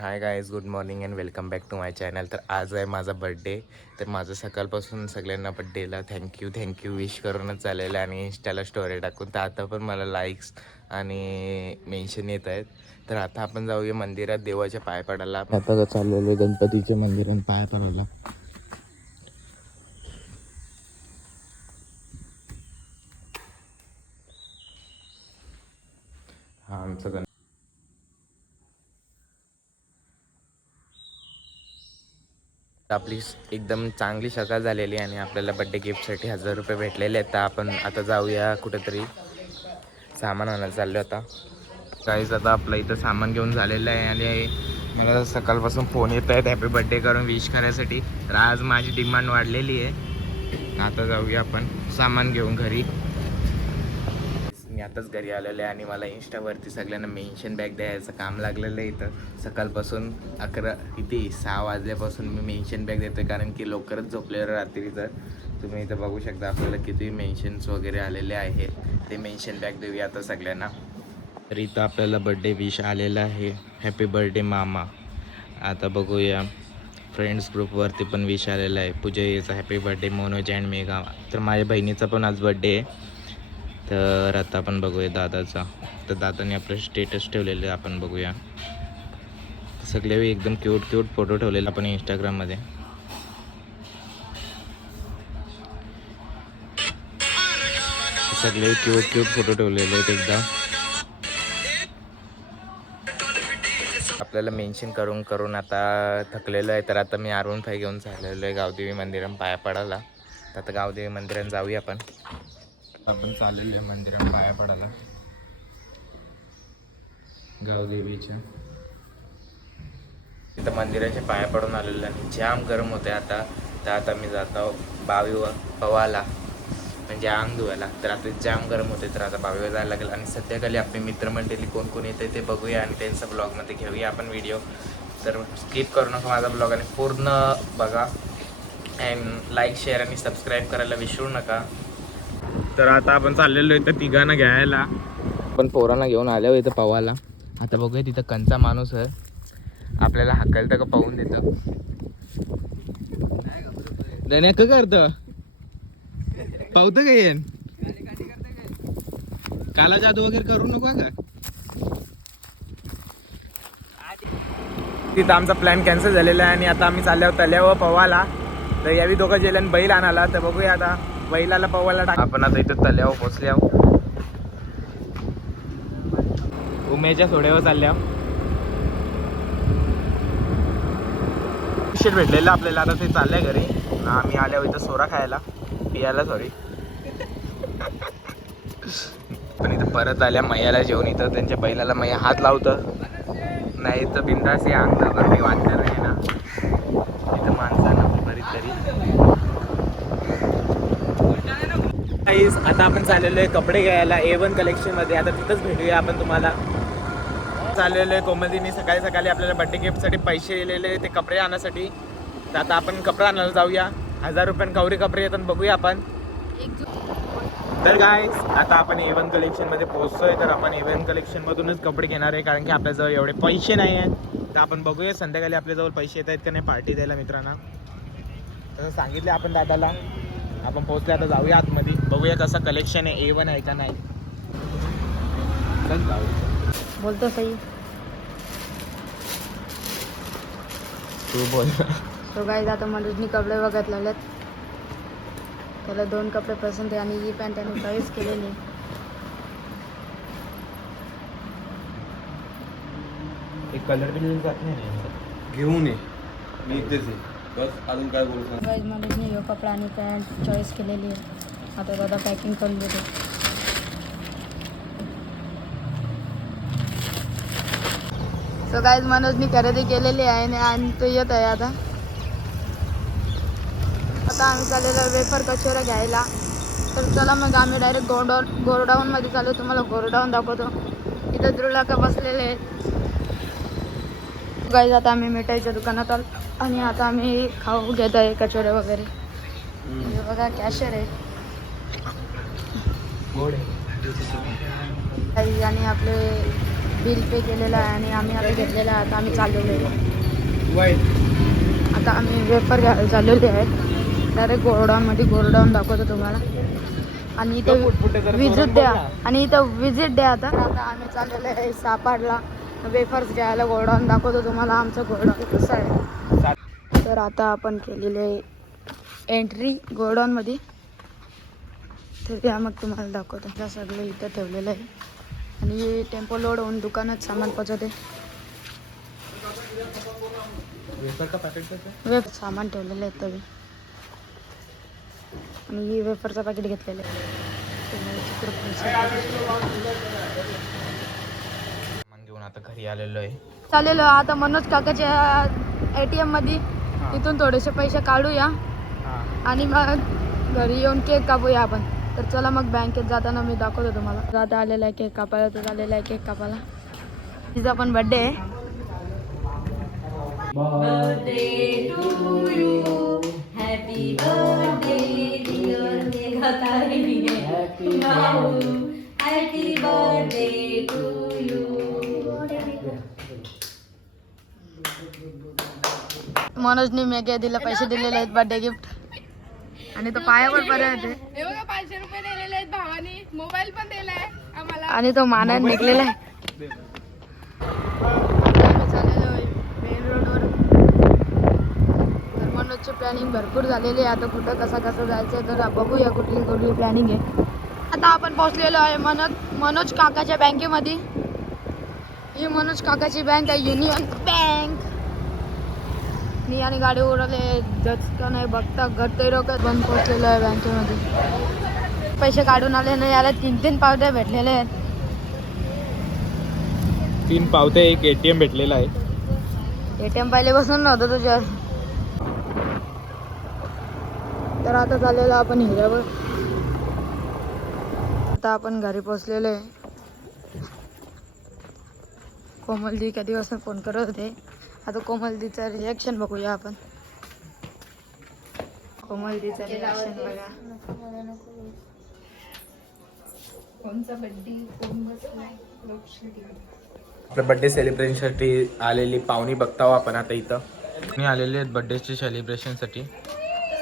High guys, good morning and welcome back to my channel. तर आज आहे माझा बड्डे. तर माझं सकाळपासून सगळ्यांना बड्डेला थँक्यू विश करूनच चाललेलं आणि इंस्टाला स्टोरी टाकून. तर आता पण मला लाईक्स आणि मेन्शन येत आहेत. तर आता आपण जाऊया मंदिरात देवाच्या पाय पडायला. आता चाललेलं आहे गणपतीच्या मंदिरात पाय पडायला. हा आमचं आपली एकदम चांगली सकाळ झालेली आणि आपल्याला बड्डे गिफ्टसाठी 1000 रुपये भेटलेले आहेत. तर आपण आता जाऊया कुठेतरी सामान आणायला चाललो आता. काहीच आता आपलं इथं सामान घेऊन झालेलं आहे आणि मला सकाळपासून फोन येत आहेत हॅपी बड्डे करून विश करायसाठी. तर आज माझी डिमांड वाढलेली आहे. आता जाऊया आपण सामान घेऊन घरी. मी आताच घरी आलेलो आहे आणि मला इंस्टावरती सगळ्यांना मेन्शन बॅग द्यायचं काम लागलेलं आहे. इथं सकाळपासून 6 वाजल्यापासून मी मेन्शन बॅग देतो आहे, कारण की लवकरच झोपलेलं रात्रीचं. तुम्ही इथं बघू शकता आपल्याला किती मेन्शन्स वगैरे आलेले आहेत. ते मेन्शन बॅग देऊया आता सगळ्यांना. तर इथं आपल्याला बड्डे विश आलेला आहे, हॅपी बर्थडे मामा. आता बघूया फ्रेंड्स ग्रुपवरती पण विश आलेला आहे, पूजेचा happy birthday Manoj and Megha. तर माझ्या बहिणीचा पण आज बड्डे आहे. तर आता आपण बघूया दादाचा. तर दादाने आपलं स्टेटस ठेवलेलं आपण बघूया. सगळे एकदम क्यूट फोटो ठेवलेला आपण इंस्टाग्राममध्ये. सगळे क्यूट फोटो ठेवलेले आहेत एकदम. आपल्याला मेन्शन करून आता थकलेलं आहे. तर आता मी R15 घेऊन चाललेलो आहे गावदेवी मंदिरात पाया पडायला. तर आता गावदेवी मंदिरात जाऊया आपण चाललेलो आहे मंदिरात पाया पडायला गावदेवीच्या. तिथं मंदिराच्या पाया पडून आलेलं आणि जाम गरम होते आता. तर आता मी जातो बावीवर पवाला, म्हणजे अंग धुवायला. तर आता जाम गरम होते, तर आता बावीवर जायला लागेल. आणि सध्याकाळी आपली मित्रमंडळी कोण कोण येते ते बघूया आणि त्यांचा ब्लॉगमध्ये घेऊया आपण व्हिडिओ. तर स्किप करू नका माझा ब्लॉग आणि पूर्ण बघा. अँड लाईक, शेअर आणि सबस्क्राईब करायला विसरू नका. तर आता आपण चाललेलो इथं तिघांना घ्यायला. आपण पोरांना घेऊन आलो इथं पवाला. आता बघूया तिथं कंचा माणूस आहे, आपल्याला हाकायला तर का पाहून देतं. धन्या का करतं पावतं का येन काला जादू वगैरे करू नको का. तिथं आमचा प्लॅन कॅन्सल झालेला आहे आणि आता आम्ही चालल्यावर तल्यावर पवाला. तर यावी दोघं गेले आणि बैल आणाला. तर बघूया आता बैलाला पवायला टाक. आपण आता इथं तल्यावर पोचल्या, उमेच्या सोड्यावर चालल्या. उशीर भेटलेला आपल्याला, आता ते चाललंय घरी. आम्ही आल्यावर इथं सोरा खायला पियाला सॉरी. पण इथं परत आल्या मैयाला जेवून. इथं त्यांच्या बैलाला मैया हात लावतं, नाही तर बिंदास या अंगणावर काही वाटणार नाही ना. इथं माणसांना बरीच तरी. आता आपण चाललेलो आहे कपडे घ्यायला A1 कलेक्शनमध्ये. आता तिथंच भेटूया आपण तुम्हाला. चाललेलो आहे कोमलदीनी सकाळी आपल्याला बड्डे गिफ्टसाठी पैसे दिलेले ते कपडे आणण्यासाठी. तर आता आपण कपडे आणायला जाऊया. 1000 रुपयानं गौरी कपडे येतात, बघूया आपण. तर गाईस आता आपण A1 कलेक्शनमध्ये पोहोचतोय. तर आपण A1 कलेक्शनमधूनच कपडे घेणार आहे, कारण की आपल्याजवळ एवढे पैसे नाही आहेत. तर आपण बघूया संध्याकाळी आपल्याजवळ पैसे येत आहेत का नाही पार्टी द्यायला मित्रांना. तसं सांगितलं आपण दादाला. आपण पोहोचले, आता जाऊया आतमध्ये, बघूया कसं कलेक्शन आहे, A1 आहे का नाही. बोलतो सही. तू बोल. तो गाईज आता मनोजनी कपडे बघितलेले आहेत. त्याला 2 कपडे पसंत आहे आणि ही पॅन्ट त्याने चॉईस केलेली. एक कलर बिल जात नाही घेऊन ये मी इथेच आहे, बस अजून काय बोलतो. गाईज मनोजने हे कपडा आणि पॅन्ट चॉईस केलेली आहे. आता दादा पॅकिंग करून देतो. सो गाईज मनोजनी खरेदी केलेली आहे आणि तो येत आहे आता. आम्ही चाललेलो वेफर कचोऱ्या घ्यायला. तर चला मग आम्ही डायरेक्ट गोडाऊनमध्ये चालू. तुम्हाला गोडाऊन दाखवतो. इथं द्रुलाका बसलेले आहेत. गाईज आता आम्ही मिठाईच्या दुकानात आलो आणि आता आम्ही खाऊ घेत आहे कचोऱ्या वगैरे. बघा कॅशर आहे आणि आपले बिल पे केलेलं आहे आणि आम्ही आता घेतलेलं आहे. आता आम्ही चाललेलो आहे. आता आम्ही वेफर घ्यायला चाललेले आहेत. डायरेक्ट गोडाऊनमध्ये गोडाऊन दाखवतो तुम्हाला. आणि इथं विजिट द्या आता. आता आम्ही चाललेलो आहे सापाडला वेफर्स घ्यायला. गोडाऊन दाखवतो तुम्हाला आमचं गोडाऊन कसं आहे. तर आता आपण केलेले आहे एंट्री गोडाऊनमध्ये. तर त्या मग तुम्हाला दाखवतो. त्या सगळं इथं ठेवलेलं आहे आणि टेम्पो लोड होऊन दुकानात सामान पोचवते. वेफर सामान ठेवलेलं आहे तरी. आणि ही वेफरचं पॅकेट घेतलेलं आहे. घेऊन आता घरी आलेलो आहे. चालेल आता मनोज काकाच्या ATM मध्ये तिथून थोडेसे पैसे काढूया आणि मग घरी येऊन केक कापूया आपण. तर चला मग बँकेत जाताना मी दाखवतो तुम्हाला. आता आलेला आहे केक कापायला. तो आलेला आहे केक कापायला. तिचा पण बर्थडे आहे. मनोजने मेघ्या दिला पैसे दिलेले आहेत बर्थडे गिफ्ट. आणि तो पायावर पर्यंत हे बघा 500 रुपये दिलेले आहेत भावानी. मोबाईल पण दिलाय आम्हाला. आणि तो मानाने निघलेला आहे. आता आम्ही चाललेलो आहे मेन रोडवर. तर मनोजची प्लॅनिंग भरपूर झालेली आहे. आता कुठं कसं जायचं तर बघूया कुठली प्लॅनिंग आहे. आता आपण पोहोचलेलो आहे मनोज काकाच्या बँकेमध्ये. ही मनोज काकाची बँक आहे युनियन बँक. मी आणि गाडी उडवले जच का नाही बघता घर ते रोखत बंद पोहोचलेलो आहे बँकेमध्ये. पैसे काढून आले नाही. याला 3 पावत्या भेटलेले आहेत. 3 पावते एक ATM भेटलेला आहे. ATM पहिले बसून नव्हतं तुझ्या. तर आता चाललेलो आपण हिऱ्यावर. आता आपण घरी पोहोचलेलो आहे. कोमलदी कधीपासून फोन करत होते. आता कोमलदीचं रिॲक्शन बघूया आपण. कोमलदीचं रिॲक्शन बघा. आपल्या बर्थडे सेलिब्रेशनसाठी आलेली पाहुणी बघताव आपण आता इथं. मी आलेले आहेत बर्थडेच्या सेलिब्रेशनसाठी.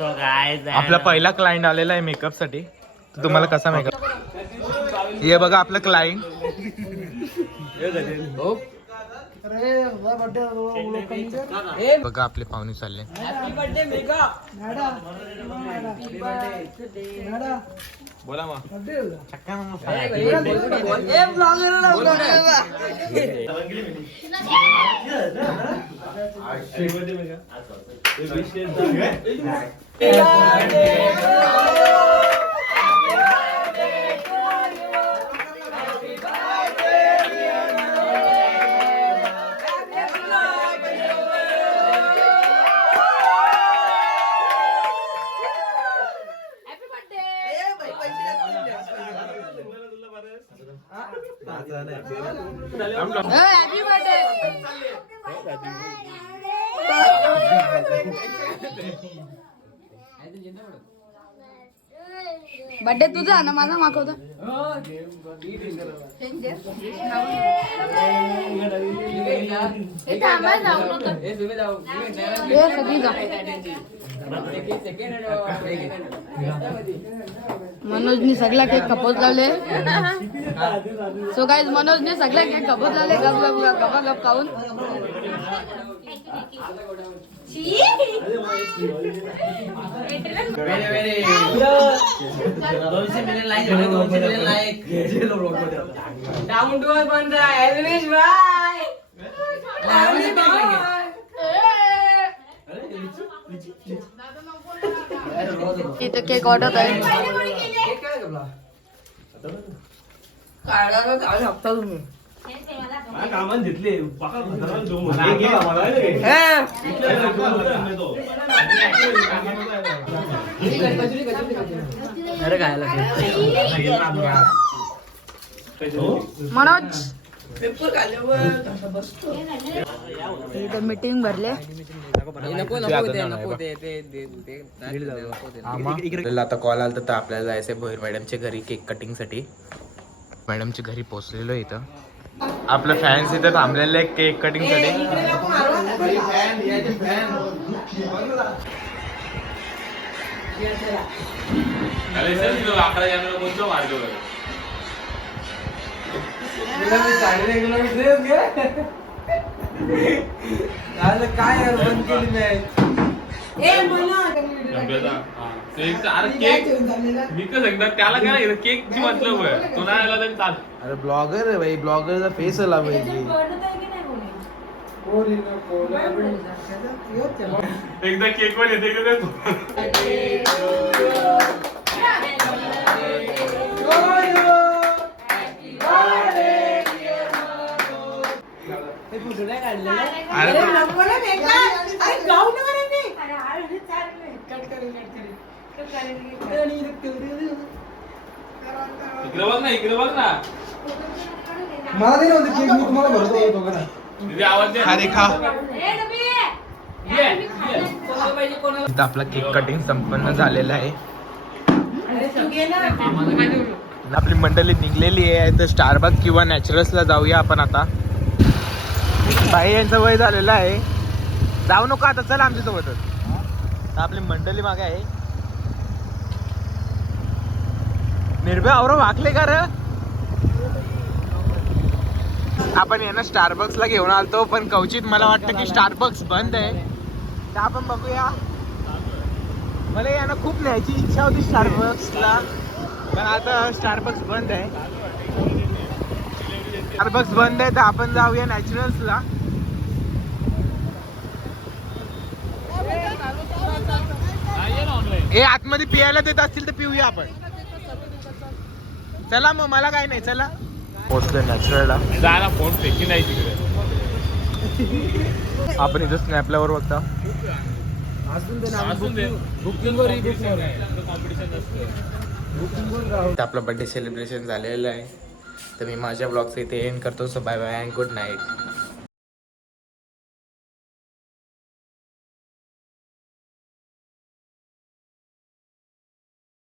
आपला पहिला क्लायंट आलेला आहे मेकअपसाठी. तर तुम्हाला कसा मेकअप. हे बघा आपलं क्लायंट. बघा आपले पाहुणे चालले. बोला मग. Happy birthday. बर्थडे तुझा ना माझा मागवतो. मनोजनी सगळा केक खपोत लावले. सो गाईज मनोजने सगळा केक खपोत लावले. गप खाऊन. इथे केक ऑर्डर आहे. मनोज इथं मीटिंग भरले. आता कॉल आला तर आपल्याला जायचंय भोईर मॅडमच्या घरी केक कटिंग साठी. मॅडमच्या घरी पोहोचलेलो इथं. आपलं फॅन्स इथे थांबलेले आहे केक कटिंग साठी. काय यार बंद केली मॅच. केक मतलब तो नाही आला तरी चाल. अरे ब्लॉगर आहे भाई, ब्लॉगरचा फेस आला पाहिजे. एकदा केक वर येते इकडे बघ ना, इकडे बघ ना. मला नाही नव्हतं केक, मी तुम्हाला भरतो होतो का. तिथे आवाज दे. अरे खा. ये. इथं आपला केक कटिंग संपन्न झालेला आहे. आपली मंडळी निघलेली आहे. तर स्टारबक्स किंवा नॅचरल्सला जाऊया आपण आता. भाई यांचं वय झालेलं आहे, जाऊ नको आता, चला आमच्या सोबतच. आपली मंडळी मागे आहे. निर्भय औरव वाकले का रे. आपण यांना स्टारबक्सला घेऊन आलतो, पण कवचित मला वाटतं की स्टारबक्स बंद आहे. तर आपण बघूया. मला यांना खूप न्यायची इच्छा होती स्टारबक्सला, पण आता स्टारबक्स बंद आहे. स्टारबक्स बंद आहे, तर आपण जाऊया नॅचरल्सला. हे आतमध्ये पियायला देत असतील तर पिऊया आपण. चला मग, मला काय नाही, चला. पोचलोय नॅचरलला. जायला फोन फेकी नाही तिकडे. आपण इथं स्नॅपल्यावर बघता. असून दे ना, असून दे. बुकिंग वर कॉम्पिटिशन नसतं. आपलं बर्थडे सेलिब्रेशन झालेलं आहे. तर मी माझ्या ब्लॉगचं इथे एंड करतो. So bye bye and good night.